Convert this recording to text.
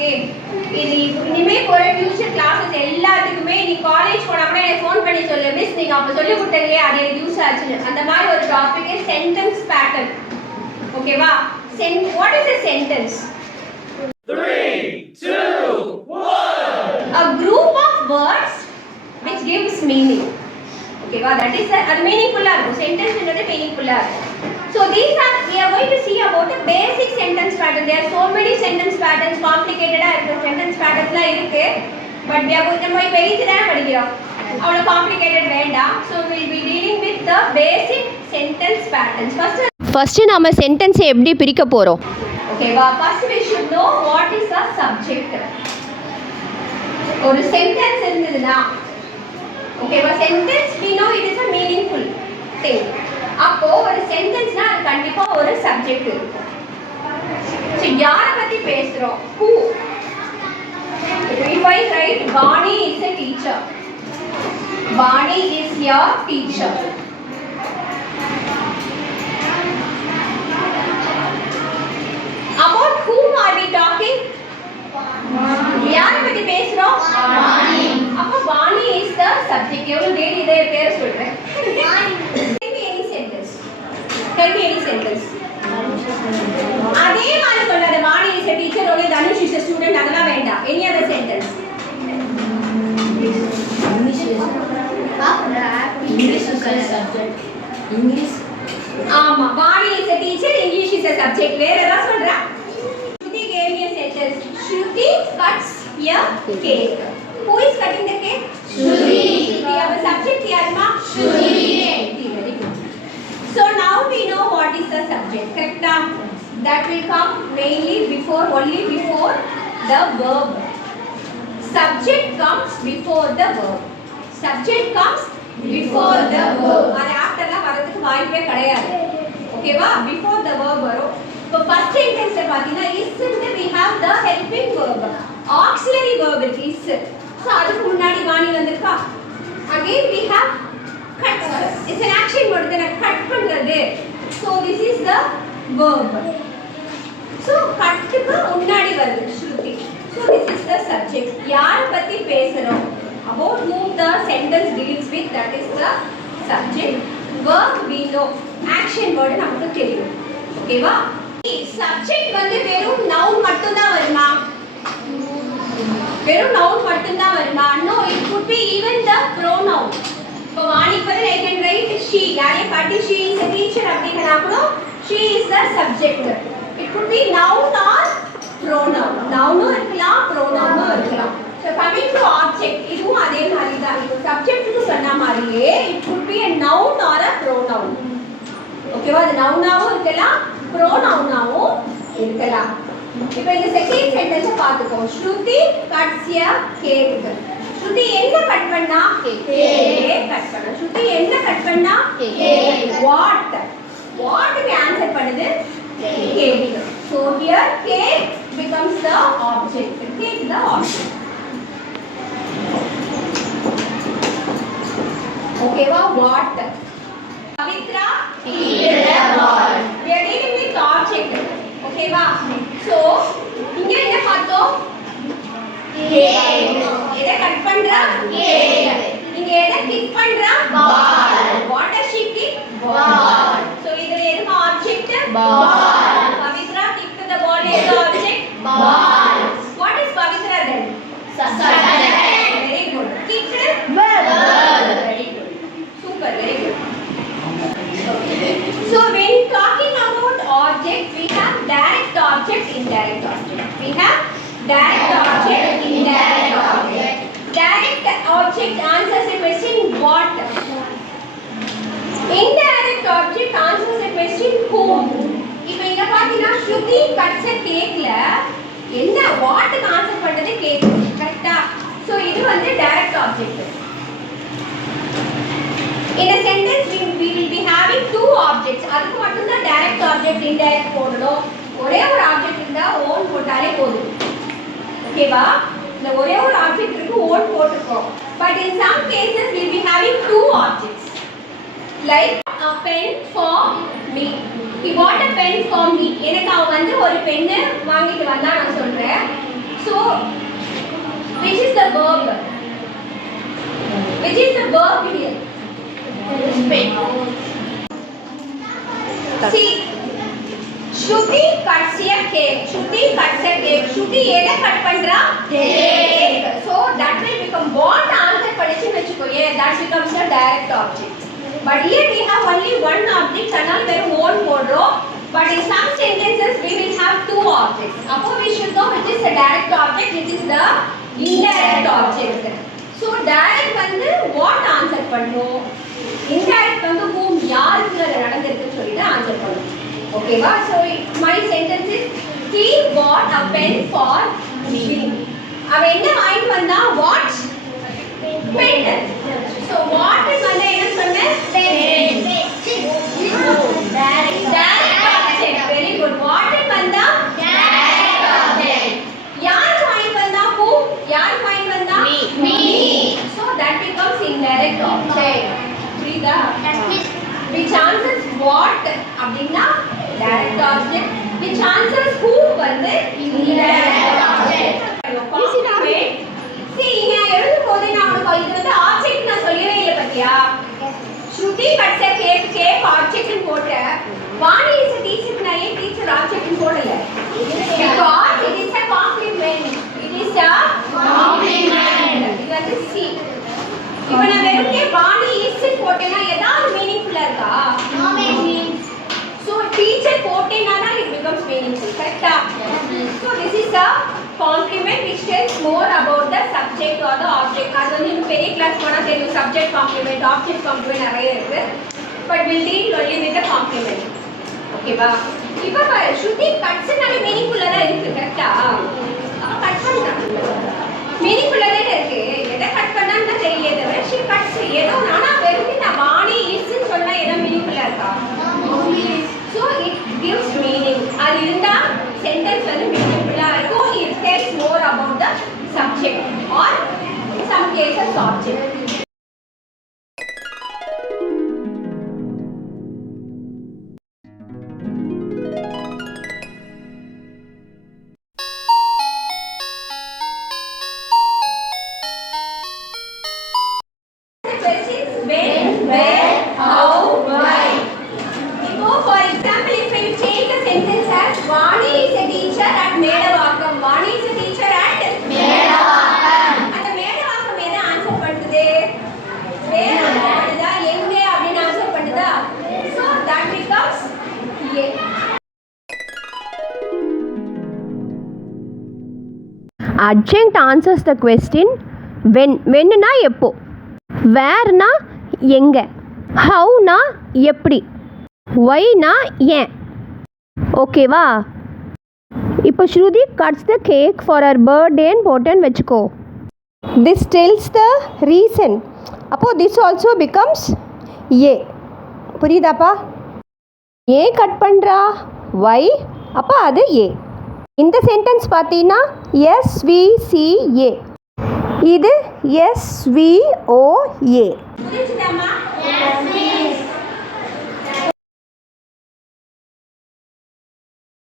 ஓகே இது இனிமே போற ஃபியூச்சர் கிளாसेस எல்லாத்துக்குமே நீ காலேஜ் போனா கூட எனக்கு ஃபோன் பண்ணி சொல்லு மிஸ் நீங்க அப்ப சொல்லி கொடுத்தீங்க அது எனக்கு யூஸ் ஆச்சுன்னு அந்த மாதிரி ஒரு டாபிக் சென்டென்ஸ் பேட்டர்ன் ஓகேவா what is a sentence 3 2 1 a group of words which gives meaning okay that is a meaningful sentence is meaningful so these are we are going to see about a basic sentence pattern there are so many sentence patterns complicated sentence patterns la irukku but we are going to page la padikirom avlo complicated venda so we will be dealing with the basic sentence patterns first நாம sentence எப்படி பிரிக்க போறோம் ஓகேவா first we should know what is a subject ஒரு sentence இருந்ததுனா ஓகேவா sentence we know it is a meaningful thing அப்போ ஒரு சென்டென்ஸ்னா அது கண்டிப்பா ஒரு சப்ஜெக்ட் இருக்கும் சோ யார பத்தி பேசுறோம் who if I write Bani is a teacher Bani is your teacher about whom are we talking யார பத்தி பேசுறோம் Bani அப்ப Bani is the subject எவ்வளவு டெய்லி இதே பேர் சொல்றேன் Tell me any sentence. அதே மாதிரி சொல்லாத Vani is a teacher or Dhanush is a student அதெல்லாம் வேண்டாம். Any other sentence? English is a subject. English. ஆமா Vani is a teacher, English is a subject. வேற ஏதாவது சொல்றா? Shruti gave me a sentence. Shruti cuts a cake. Who is cutting the cake? Shruti. We have a subject யாருமா? Shruti. Very good. So now we know what is the subject, correct? That will come mainly only before the verb. Subject comes before the verb. Subject comes before the verb. அது afterல வரதுக்கு வாய்ப்பே கிடையாது. ஓகேவா? Before the verb வரும். இப்போ first sentence பாத்தீங்கன்னா isn't we have the helping verb. Auxiliary verb இருக்கு is. So அதுக்கு முன்னாடி வாணி வந்திருக்கா. Again we have cut. It's an action word that cut பண்றது. So this is the verb. So cut க்கு முன்னாடி வருது Shruti. So this is the subject. யார பத்தி பேசுறோம்? About whom the sentence deals with, that is the subject. Verb we know. Action word நமக்கு தெரியும். ஓகேவா? Subject வந்து வெறும் noun மட்டும் தான் வருமா? வெறும் noun மட்டும் தான் வருமா? No, it could be even the pronoun. இப்போ வாணிக்கு பதில் I can write she. யாரே பாட்டி she is a teacher அப்படிங்கனா கூட she is the subject. It could be noun or pronoun. Noun இருக்கலாம் pronoun இருக்கலாம். So coming to object இதுவும் அதே மாதிரி தான். இப்போ subject க்கு சொன்ன மாதிரியே it could be a noun or a pronoun. ஓகேவா? அது noun-ஆவும் இருக்கலாம் pronoun-ஆவும் இருக்கலாம். இப்போ இந்த செகண்ட் சென்டென்ஸ் பாத்துக்கோ. Shruti cuts a cake. Shruti என்ன கட் பண்ணா? கேக் கட் பண்ணா. Shruti என்ன கட் பண்ணா? கேக். What? What க்கு ஆன்சர் பண்ணுது? Cake. So here cake becomes the object. Cake the object. Okay va? What? Pavitra eat the ball. We are dealing with object. Okay va? So இங்க என்ன பார்த்தோம்? கேக். எதை கட் பண்றா? கேக். இங்க எதை கிக் பண்றா? பால். What does she kick? Ball. So இதுல எது object? Ball. Pavitra kicked the ball. எது object? Ball. What is Pavitra then? Subject. Very good. Kicked? Verb. Very good. Super. Very good. Okay. So when talking about object, we have direct object, indirect object. We have direct object, indirect object. Direct object answers a question what? Indirect object answers a question whom. இப்போ இங்க பாத்தீங்கன்னா Shruti cuts a cakeல என்ன what க்கு ஆன்சர் பண்றது cake கரெக்ட்டா? சோ இது வந்து direct object. In a sentence we will be having two objects. அதுக்கு மட்டும் தான் direct object indirect போடணும். ஒரே ஒரு ஆப்ஜெக்ட் இருந்தா own போட்டாலே போதும். ஓகேவா? இந்த ஒரே ஒரு ஆப்ஜெக்ட் இருக்கு own போட்டுக்கோ. But in some cases we will be having two objects. Like a pen for me. He bought a pen for me. எனக்கு அவன் வந்து ஒரு பென் வாங்கிட்டு வந்தா நான் சொல்றேன். So, which is the verb? Which is the verb here? See, Shruti cuts a cake. Shruti cuts a cake. Shruti எதை கட் பண்றா? Cake. So that will become what answer படிச்சு வெச்சுக்கோயே. That becomes a direct object. But here we have only one object. அதனால வெறும் one போடுறோம். But in some sentences we will have two objects. அப்போ we should know which is the direct object, which is the indirect object. So direct வந்து what answer பண்ணும்? Indirect வந்து whom யாருக்கு அது நடந்திருக்குன்னு சொல்லிட்டு ஆன்சர் பண்ணும். ஓகேவா? So my sentence is he bought a pen for me. அவன் என்ன வாங்கிட்டு வந்தா? What? Pen. So what வந்து என்ன சொன்னேன்? Pen. Direct object. Very good. What வந்தா? Direct object. யார் வாங்கிட்டு வந்தா? Who? யார் வாங்கிட்டு வந்தா? Me. So that becomes indirect object. புரியுதா? Which answers what அப்படின்னா direct object. Which answers who வந்து indirect object. See இங்க எழுதும் போதே நான் உனக்கு இது வந்து ஆப்ஜெக்ட் நான் சொல்லவே இல்லை பத்தியா? ஸ்ருதி cuts a cake, cake object னு போட்ட. வாணி is a teacher னா ஏன் teacher object னு போடல? Because it is a compliment. It is a compliment. இது வந்து C. இப்போ நான் வெறுமனே வாணி is போட்டேனா ஏதாவது மீனிங்ஃபுல்லா இருக்கா? No meaning. So teacher போட்டேனா it becomes meaningful. கரெக்ட்டா? So this is a complement which tells more about the subject or the object. அது வந்து இன்னும் பெரிய கிளாஸ் போனா தெரியும் subject complement, object complement நிறைய இருக்கு. But we'll deal only with the complement. ஓகேவா? இப்போ பாரு ஸ்ருதி கட்ஸ்னால மீனிங்ஃபுல்லா தான் இருக்கு. கரெக்ட்டா? கட் பண்ணா மீனிங்ஃபுல்லா தான் இருக்கு. எதை கட் பண்ணான்னு தெரியல தவிர she cuts ஏதோ நானா வெறுமனே நான் வாணி is ன்னு சொன்னா ஏதோ மீனிங்ஃபுல்லா இருக்கா? So it gives meaning. அது இருந்தா sentence வந்து meaningful-ஆ இருக்கும். It tells more about the subject or in some cases object. Vani is a teacher at Medavakkam. Vani is a teacher at Medavakkam. அந்த மேடவாக்கம் என்ன ஆன்சர் பண்ணுது? மேடவாக்கம்டா எங்க அப்படினு ஆன்சர் பண்ணுதா? So that becomes A. Adjunct answers the question when. When na எப்போ, where na எங்க, how na எப்படி, why na ஏன். ஓகேவா? இப்போ Shruti cuts the cake for her பர்த்டேன்னு போட்டேன்னு வச்சுக்கோ. This tells the reason. அப்போது திஸ் ஆல்சோ பிகம்ஸ் ஏ. புரியுதாப்பா? ஏன் கட் பண்ணுறா? ஒய். அப்போ அது ஏ. இந்த சென்டென்ஸ் பார்த்தீங்கன்னா SVCA, இது SVOA. புரிஞ்சுதாமா?